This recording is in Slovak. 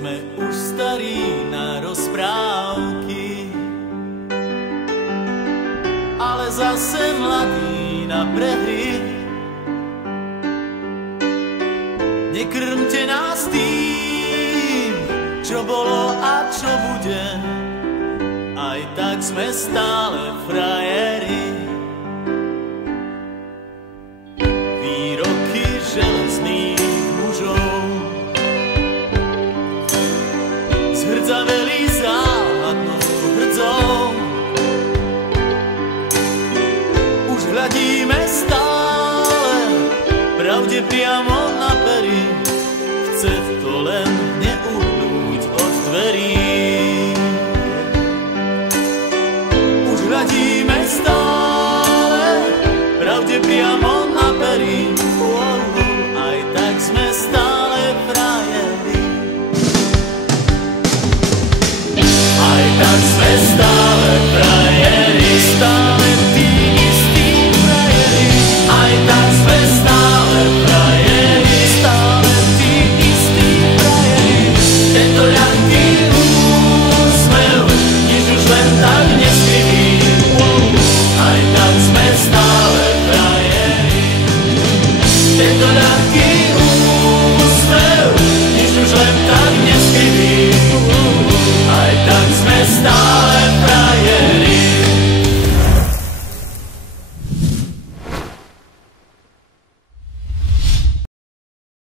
Sme už starí na rozprávky, ale zase mladí na prehry. Nekrmte nás tým, čo bolo a čo bude, aj tak sme stále frajeri. Výroky železných mužov zhrdzaveli záhadnou hrdzou. Už hľadíme stále pravde priamo